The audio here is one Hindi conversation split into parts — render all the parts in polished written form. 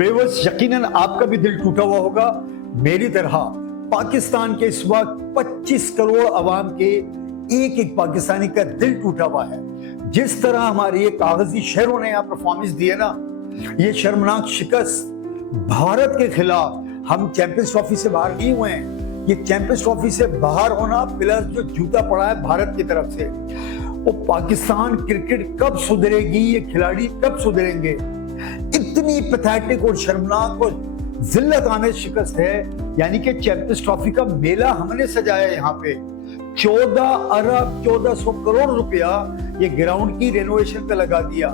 व्यूअर्स, यकीनन आपका भी दिल टूटा हुआ होगा मेरी तरह। पाकिस्तान के इस वक्त 25 करोड़ अवाम के एक एक पाकिस्तानी का दिल टूटा हुआ है। जिस तरह हमारे ये कागजी शहरों ने यहाँ परफॉर्मेंस दी है ना, ये शर्मनाक शिकस्त भारत के खिलाफ। हम चैंपियंस ट्रॉफी से बाहर नहीं हुए हैं। ये चैंपियंस ट्रॉफी से बाहर होना प्लस जो जूता पड़ा है भारत की तरफ से, वो पाकिस्तान क्रिकेट कब सुधरेगी, ये खिलाड़ी कब सुधरेंगे। इतनी पैथेटिक और शर्मनाक और जिल्लत आमेज शिकस्त है। यानी कि चैंपियंस ट्रॉफी का मेला हमने सजाया यहाँ पे। 14 अरब 1400 करोड़ रुपया ये ग्राउंड की रेनोवेशन पे लगा दिया।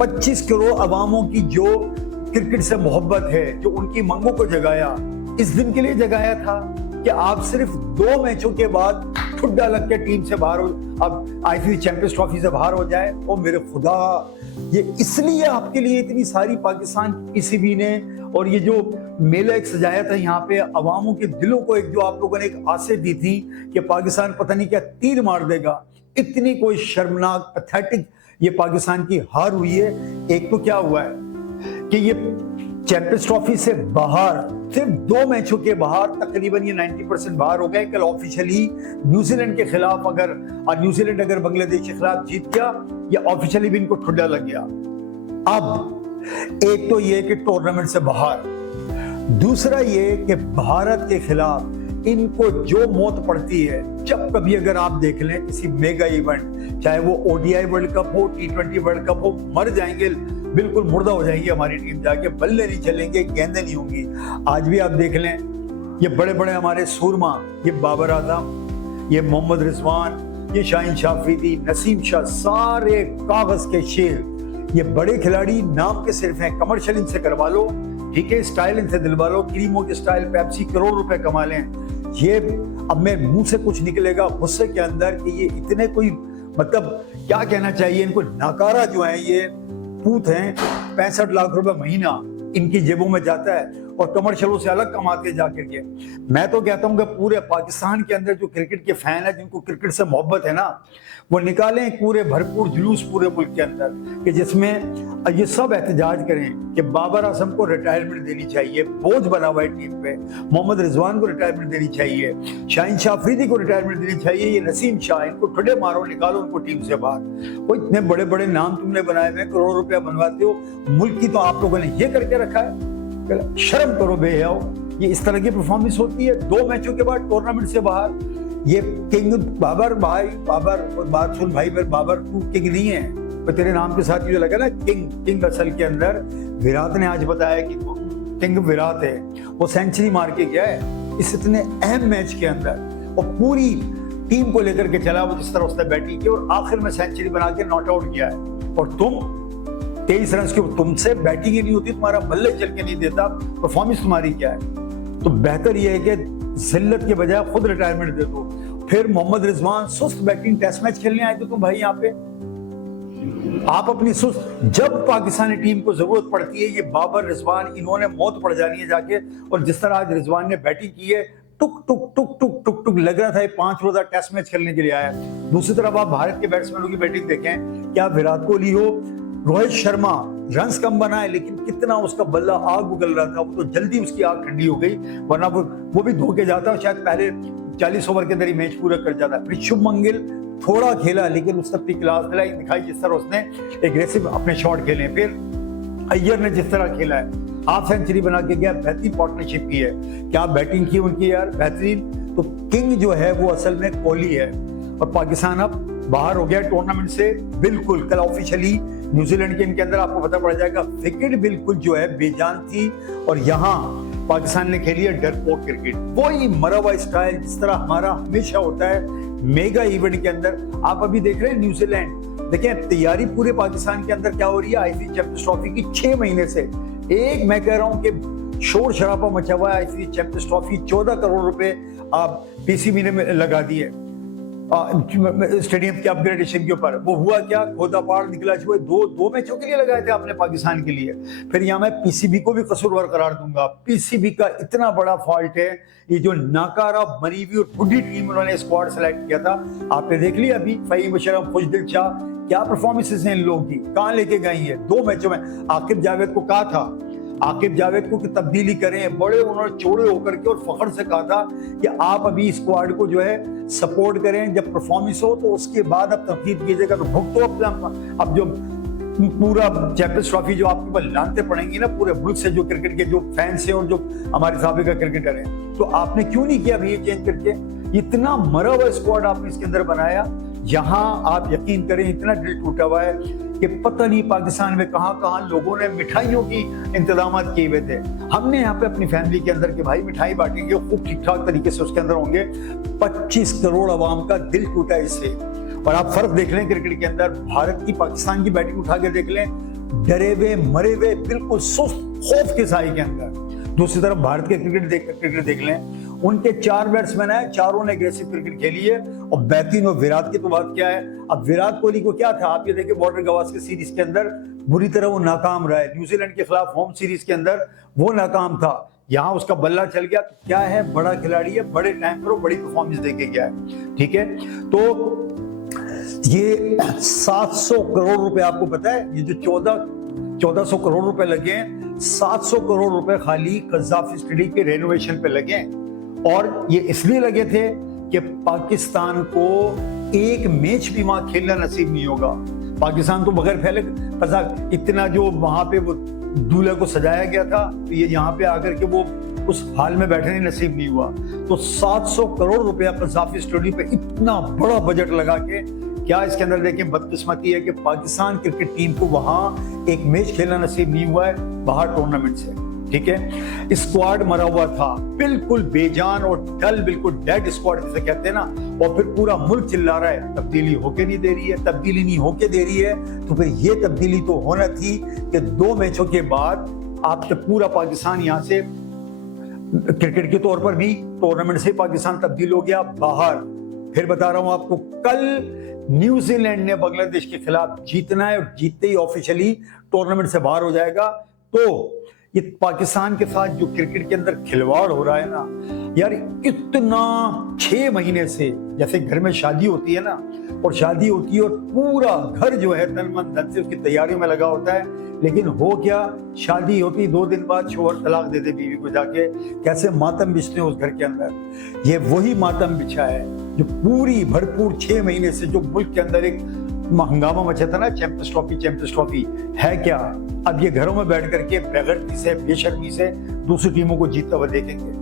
25 करोड़ अवामों की जो क्रिकेट से मोहब्बत है, जो उनकी मांगों को जगाया, इस दिन के लिए जगाया था कि आप सिर्फ 2 मैचों के बाद ठुड्डा लग के टीम से बाहर हो, अब आईसीसी चैंपियंस ट्रॉफी से बाहर हो जाए। ओ मेरे खुदा, ये इसलिए आपके लिए इतनी सारी पाकिस्तान पीसीबी ने और ये जो मेला एक सजाया था यहाँ पे, अवामों के दिलों को एक जो आप लोगों ने एक आसे दी थी कि पाकिस्तान पता नहीं क्या तीर मार देगा। इतनी कोई शर्मनाक पैथेटिक ये पाकिस्तान की हार हुई है। एक तो क्या हुआ है कि ये चैंपियंस ट्रॉफी से बाहर, सिर्फ 2 मैचों के बाहर तकरीबन ये 90% बाहर हो गए। कल ऑफिशियली न्यूजीलैंड के खिलाफ न्यूजीलैंड अगर बांग्लादेश के खिलाफ जीत गया, या ऑफिशियली भी इनको ठुड्डा लग गया। अब एक तो ये कि टूर्नामेंट से बाहर, दूसरा ये कि भारत के खिलाफ इनको जो मौत पड़ती है, जब कभी अगर आप देख लें किसी मेगा इवेंट, चाहे वो ओडीआई वर्ल्ड कप हो, T20 वर्ल्ड कप हो, मर जाएंगे, बिल्कुल मुर्दा हो जाएगी हमारी टीम जाके, बल्ले नहीं चलेंगे, गेंदें नहीं होंगी। आज भी आप देख लें ये बड़े बड़े हमारे सूरमा, ये बाबर आजम, ये मोहम्मद रिजवान, ये शाहीन शाफरीदी, नसीम शाह, सारे कागज के शेर, ये बड़े खिलाड़ी नाम के सिर्फ हैं। कमर्शियल इनसे करवा लो, ठीक है, स्टाइल इनसे दिलवा लो, क्रीमो के स्टाइल पेप्सी करोड़ रुपए कमा लें। ये अब मैं मुंह से कुछ निकलेगा गुस्से के अंदर कि ये इतने कोई, मतलब क्या कहना चाहिए इनको, नाकारा जो है ये पूत हैं। 65 लाख रुपए महीना इनकी जेबों में जाता है और कमर्शियलों से अलग कमाते जाकर के। मैं तो कहता हूं कि पूरे पाकिस्तान के अंदर जो क्रिकेट के फैन है, जिनको क्रिकेट से मोहब्बत है ना, वो निकालें पूरे भरपूर जुलूस पूरे मुल्क के अंदर, कि जिसमें ये सब एहतजाज करें कि बाबर आजम को रिटायरमेंट देनी चाहिए, बोझ बना हुआ है टीम पे। मोहम्मद रिजवान को रिटायरमेंट देनी चाहिए, शाहीन शाफरीदी को रिटायरमेंट देनी चाहिए, ये नसीम शाह, इनको ठुड्डे मारो, निकालो उनको टीम से बाहर। वो इतने बड़े बड़े नाम तुमने बनाए हुए, करोड़ रुपया बनवाते हो, मुल्क की तो आप लोगों ने ये करके रखा है। शर्म करो बेहयाओ, ये इस तरह की परफॉर्मेंस होती है 2 मैचों के बाद टूर्नामेंट से बाहर। ये किंग बाबर भाई, बाबर बात सुन भाई, बाबर तू किंग नहीं है, तो तेरे नाम के साथ ये लगा ना किंग असल के अंदर विराट ने आज बताया कि किंग विराट है। वो सेंचुरी मार के गया है इस इतने अहम मैच के अंदर, और पूरी टीम को लेकर के चला वो, जिस तरह उसने बैटिंग की और आखिर में सेंचुरी बना के नॉट आउट किया है। और तुम 23 रन की, तुमसे बैटिंग ही नहीं होती, तुम्हारा बल्ले चल के नहीं देता, परफॉर्मेंस तुम्हारी क्या है। तो बेहतर यह है कि जिल्लत के बजाय खुद रिटायरमेंट दे दो। फिर मोहम्मद रिजवान, सुस्त बैटिंग, टेस्ट मैच खेलने आए थे तुम भाई यहाँ पे, आप अपनी सुस्त, जब पाकिस्तानी टीम को जरूरत पड़ती है, ये बाबर रिजवान, इन्होंने मौत पड़ जानी है जाके। और जिस तरह आज रिजवान ने बैटिंग की है, टुक टुक टुक टुक टुक टुक लग रहा था ये 5 रोजा टेस्ट मैच खेलने के लिए आया। दूसरी तरफ आप भारत के बैट्समैनों की बैटिंग देखें, क्या विराट कोहली हो, रोहित शर्मा, रन्स कम बनाए लेकिन कितना उसका बल्ला आग उगल रहा था। वो तो जल्दी उसकी आग ठंडी हो गई, वरना वो भी धोके जाता, शायद पहले 40 ओवर के अंदर ही मैच पूरा कर जाता। फिर शुभमन गिल थोड़ा खेला लेकिन उसने अपनी क्लास दिखाई, जिस तरह उसने एग्रेसिव अपने शॉट खेले। फिर अय्यर ने जिस तरह खेला है, हाफ सेंचुरी बना के गया, बेहतरीन पार्टनरशिप की है। क्या बैटिंग की उनकी यार, बेहतरीन। तो किंग जो है वो असल में कोहली है। और पाकिस्तान अब बाहर हो गया टूर्नामेंट से बिल्कुल। कल ऑफिशियली न्यूजीलैंड के इनके अंदर आपको पता पड़ जाएगा, विकेट बिल्कुल जो है बेजान थी। और यहाँ पाकिस्तान ने खेली है डरपोक क्रिकेट, वही मरा हुआ स्टाइल जिस तरह हमारा हमेशा होता है मेगा इवेंट के अंदर। आप अभी देख रहे हैं न्यूजीलैंड, देखें तैयारी पूरे पाकिस्तान के अंदर क्या हो रही है आईसीसी चैंपियंस ट्रॉफी की। 6 महीने से एक, मैं कह रहा हूं कि शोर शराबा मचा हुआ है आईसीसी चैंपियंस ट्रॉफी। 14 करोड़ रुपए आप पीसीबी ने लगा दिए स्टेडियम के अपग्रेडेशन के ऊपर। वो हुआ क्या, खोदा पहाड़ निकला छुए, 2 मैचों के लिए लगाए थे आपने पाकिस्तान के लिए। फिर यहाँ मैं पीसीबी को भी कसूरवार करार दूंगा। पीसीबी का इतना बड़ा फॉल्ट है, ये जो नाकारा बनी हुई और बुढ़ी टीम उन्होंने स्क्वाड सेलेक्ट किया था, आपने देख लिया अभी फहीम अशरफ, खुशदिल शाह, क्या परफॉर्मेंसेस हैं इन लोगों की, कहाँ लेके गई है 2 मैचों में। आकिब जावेद को कहा था आकिब जावेद को कि तब्दीली करें, बड़े उन्होंने चौड़े होकर के और फखर से कहा था कि आप अभी स्क्वाड को जो है सपोर्ट करें, जब परफॉर्मेंस हो तो उसके बाद अब तनकीद कीजिएगा। तो भुगतो अपना, अब जो पूरा चैंपियंस ट्रॉफी जो आपके ऊपर लानते पड़ेंगी ना पूरे मुल्क से, जो क्रिकेट के जो फैंस हैं और जो हमारे साबिका क्रिकेटर हैं, तो आपने क्यों नहीं किया भैया चेंज करके? इतना मरा हुआ स्क्वाड आपने इसके अंदर बनाया। यहाँ आप यकीन करें इतना दिल टूटा हुआ है कि पता नहीं पाकिस्तान में कहां लोगों ने मिठाइयों की इंतजाम किए हुए थे। हमने यहाँ पे अपनी फैमिली के अंदर कि भाई मिठाई बांटेंगे, खूब ठीक ठाक तरीके से उसके अंदर होंगे। 25 करोड़ अवाम का दिल टूटा इससे। और आप फर्क देख लें क्रिकेट के अंदर, भारत की पाकिस्तान की बैटिंग उठा के देख लें, डरे हुए मरे हुए बिल्कुल सुस्त खौफ के साए के अंदर। दूसरी तरफ भारत के क्रिकेट देख लें, उनके 4 बैट्समैन है, चारों ने एग्रेसिव क्रिकेट खेली है। और बेहतरीन और विराट की तो बात क्या है, अब विराट कोहली को क्या था, आप ये देखिए बॉर्डर गवास्कर सीरीज के अंदर बुरी तरह वो नाकाम रहा है। न्यूजीलैंड के खिलाफ होम सीरीज के अंदर वो नाकाम था, यहाँ उसका बल्ला चल गया। क्या है, बड़ा खिलाड़ी है, बड़े टाइम पर बड़ी परफॉर्मेंस देके गया है। ठीक है, तो ये 700 करोड़ रुपए आपको पता है, ये जो 1400 करोड़ रुपए लगे हैं, 700 करोड़ रुपए खाली कज़ाफ़ी स्टेडियम के रेनोवेशन पे लगे। और ये इसलिए लगे थे कि पाकिस्तान को एक मैच भी वहां खेलना नसीब नहीं होगा। पाकिस्तान तो बगैर फैले कज़ाक, इतना जो वहां पे वो दूल्हे को सजाया गया था, तो ये यहाँ पे आकर के वो उस हाल में बैठने नसीब नहीं हुआ। तो 700 करोड़ रुपया कज़ाफ़ी स्टेडियम पे इतना बड़ा बजट लगा के, क्या इसके अंदर देखें बदकिस्मती है कि पाकिस्तान क्रिकेट टीम को वहां एक मैच खेलना नसीब नहीं हुआ है बाहर टूर्नामेंट से। ठीक है, स्क्वाड मरा हुआ था, बिल्कुल बेजान और डल, बिल्कुल डेड स्क्वाड जिसे कहते हैं ना। और फिर पूरा मुल्क चिल्ला रहा है तब्दीली होके नहीं दे रही है, तब्दीली नहीं होके दे रही है। तो फिर ये तब्दीली तो होना थी कि 2 मैचों के बाद आपसे पूरा पाकिस्तान यहाँ से क्रिकेट के तौर पर भी टूर्नामेंट से पाकिस्तान तब्दील हो गया बाहर। फिर बता रहा हूं आपको, कल न्यूजीलैंड ने बांग्लादेश के खिलाफ जीतना है और जीतते ही ऑफिशियली टूर्नामेंट से बाहर हो जाएगा। तो ये पाकिस्तान के साथ जो क्रिकेट के अंदर खिलवाड़ हो रहा है ना यार, इतना 6 महीने से, जैसे घर में शादी होती है ना, और शादी होती है और पूरा घर जो है तन मन धन से उसकी तैयारियों में लगा होता है, लेकिन हो क्या, शादी होती 2 दिन बाद शोहर तलाक दे दे बीवी को जाके। कैसे मातम बिछते हैं उस घर के अंदर। ये वही मातम बिछा है जो पूरी भरपूर 6 महीने से जो मुल्क के अंदर एक हंगामा मचा था ना, चैंपियंस ट्रॉफी है क्या। अब ये घरों में बैठ करके बेगैरती से, बेशर्मी से दूसरी टीमों को जीतता हुआ देखेंगे।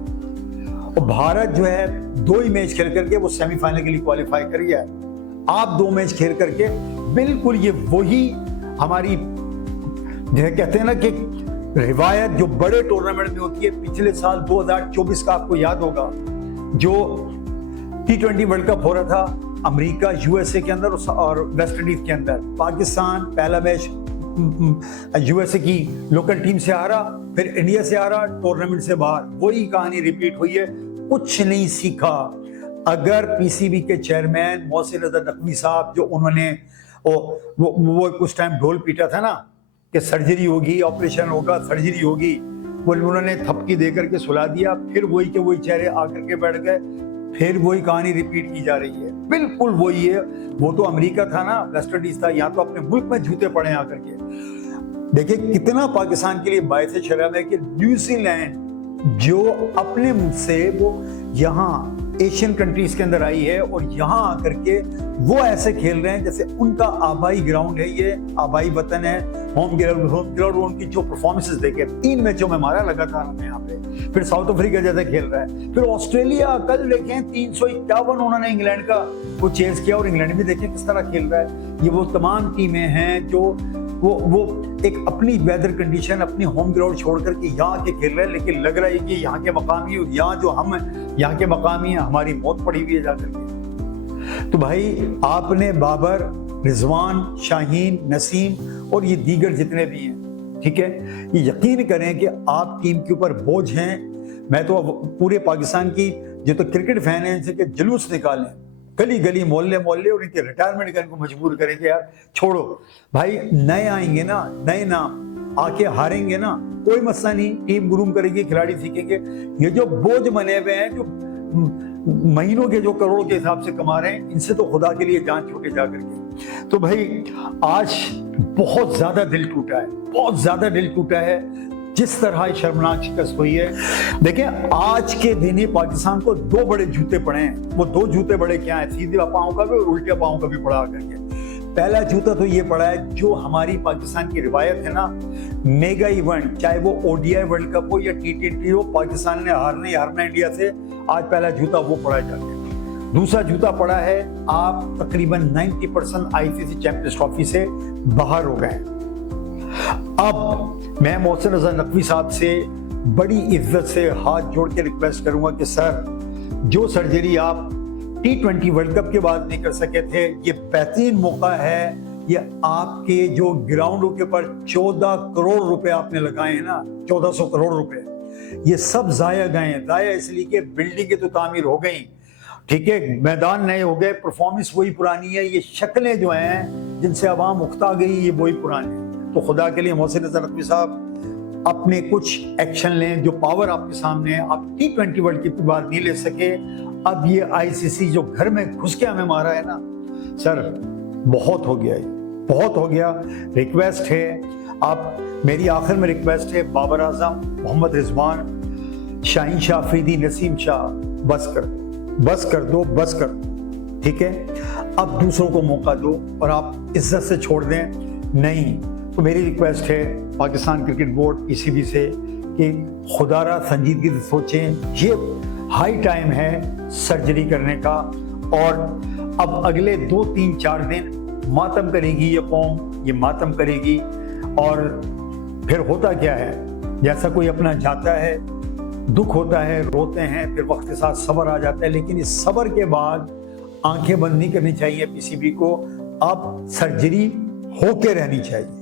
और भारत जो है 2 ही मैच खेल करके वो सेमीफाइनल के लिए क्वालिफाई कर गया है। आप 2 मैच खेल करके बिल्कुल ये वही हमारी कहते हैं ना कि रिवायत जो बड़े टूर्नामेंट में होती है। पिछले साल 2024 का आपको याद होगा, जो T20 वर्ल्ड कप हो रहा था अमेरिका यूएसए के अंदर और वेस्ट इंडीज के अंदर। पाकिस्तान पहला मैच यूएसए की लोकल टीम से हारा, फिर इंडिया से हारा, टूर्नामेंट से बाहर। वही कहानी रिपीट हुई है, कुछ नहीं सीखा। अगर पीसीबी के चेयरमैन मोहसिन रजा नकवी साहब, जो उन्होंने वो कुछ टाइम ढोल पीटा था ना कि सर्जरी होगी, ऑपरेशन होगा, सर्जरी होगी, वो उन्होंने थपकी देकर के सुला दिया। फिर वही के वही चेहरे आकर के बैठ गए, फिर वही कहानी रिपीट की जा रही है, बिल्कुल वही है। वो तो अमेरिका था ना, वेस्ट इंडीज था, यहाँ तो अपने मुल्क में जूते पड़े आकर के। देखिए कितना पाकिस्तान के लिए बायसे शर्म है कि न्यूजीलैंड जो अपने मुल्क से वो यहाँ एशियन कंट्रीज के अंदर आई है और यहाँ आकर के वो ऐसे खेल रहे हैं जैसे उनका आबाई ग्राउंड है, ये आबाई वतन है, होम ग्राउंड। उनकी जो परफॉर्मेंसेस देखे, 3 मैचों में मारा लगातार हमें यहाँ पे। फिर साउथ अफ्रीका जैसे खेल रहा है, फिर ऑस्ट्रेलिया कल देखें 351 उन्होंने इंग्लैंड का वो चेज किया, और इंग्लैंड भी देखें किस तरह खेल रहा है। ये वो तमाम टीमें हैं जो वो एक अपनी वेदर कंडीशन, अपनी होम ग्राउंड छोड़ करके यहाँ के खेल रहे हैं, लेकिन लग रहा है कि यहाँ के मकामी, यहाँ जो हम यहाँ के मकामी हैं, हमारी मौत पड़ी हुई है जाकर के। तो भाई आपने बाबर, रिजवान, शाहीन, नसीम और ये दीगर जितने भी हैं, ठीक है, ये यकीन करें कि आप टीम के ऊपर बोझ हैं। मैं तो पूरे पाकिस्तान की जो तो क्रिकेट फैन है इनसे जुलूस निकालें, गली गली मोहल्ले मोहल्ले, और इनके रिटायरमेंट करने को मजबूर करेंगे। यार छोड़ो भाई, नए आएंगे ना, नए नाम आके हारेंगे ना, कोई मसला नहीं, टीम ग्रूम करेगी, खिलाड़ी सीखेंगे। ये जो बोझ बने हुए हैं, जो महीनों के जो करोड़ों के हिसाब से कमा रहे हैं, इनसे तो खुदा के लिए जान छूटे जा करके। तो भाई आज बहुत ज्यादा दिल टूटा है, बहुत ज्यादा दिल टूटा है। जिस तरह शर्मनाक शिकस्त हुई है। देखिए आज के दिन ही पाकिस्तान को दो बड़े जूते पड़े हैं। वो दो जूते बड़े क्या हैं? सीधे पांव का भी और उल्टे पांव का भी पड़ा करके। पहला जूता तो ये पड़ा है, जो हमारी पाकिस्तान की रिवायत है ना, मेगा इवेंट, चाहे वो ओडीआई वर्ल्ड कप हो या टी20 हो, पाकिस्तान ने हारना ही हारना इंडिया से। आज पहला जूता वो पड़ा है जाके। दूसरा जूता पड़ा है, आप तकरीबन 90% आईसीसी चैंपियंस ट्रॉफी से बाहर हो गए। अब मैं मोहसिन रजा नकवी साहब से बड़ी इज्जत से हाथ जोड़ के रिक्वेस्ट करूंगा कि सर, जो सर्जरी आप टी20 वर्ल्ड कप के बाद नहीं कर सके थे, ये बेहतरीन मौका है। ये आपके जो ग्राउंडों के ऊपर 14 करोड़ रुपए आपने लगाए हैं ना, 1400 करोड़ रुपए, ये सब जाया गए हैं। जाया इसलिए कि बिल्डिंगें तो तामीर हो गई, ठीक है, मैदान नए हो गए, परफॉर्मेंस वही पुरानी है, ये शक्लें जो हैं जिनसे आवाम उकता गई, ये वही पुरानी है। तो खुदा के लिए मोहसिन रजा नकवी साहब अपने कुछ एक्शन लें। जो पावर आपके सामने है, आप टी20 वर्ल्ड कप की बात नहीं ले सके, अब ये आईसीसी जो घर में घुस के हमें मारा है ना सर, बहुत हो गया, ये बहुत हो गया। रिक्वेस्ट है, आप मेरी आखिर में रिक्वेस्ट है, बाबर आजम, मोहम्मद रिजवान, शाहीन शाह अफरीदी, नसीम शाह, बस कर दो, बस कर दो, बस कर दो, ठीक है। अब दूसरों को मौका दो और आप इज्जत से छोड़ दें। नहीं तो मेरी रिक्वेस्ट है पाकिस्तान क्रिकेट बोर्ड, पीसीबी से, कि खुदारा संजीदगी से सोचें, ये हाई टाइम है सर्जरी करने का। और अब अगले 2, 3, 4 दिन मातम करेगी ये कौम, ये मातम करेगी। और फिर होता क्या है, जैसा कोई अपना जाता है, दुख होता है, रोते हैं, फिर वक्त के साथ सब्र आ जाता है। लेकिन इस सब्र के बाद आंखें बंद नहीं करनी चाहिए पीसीबी को, अब सर्जरी होके रहनी चाहिए।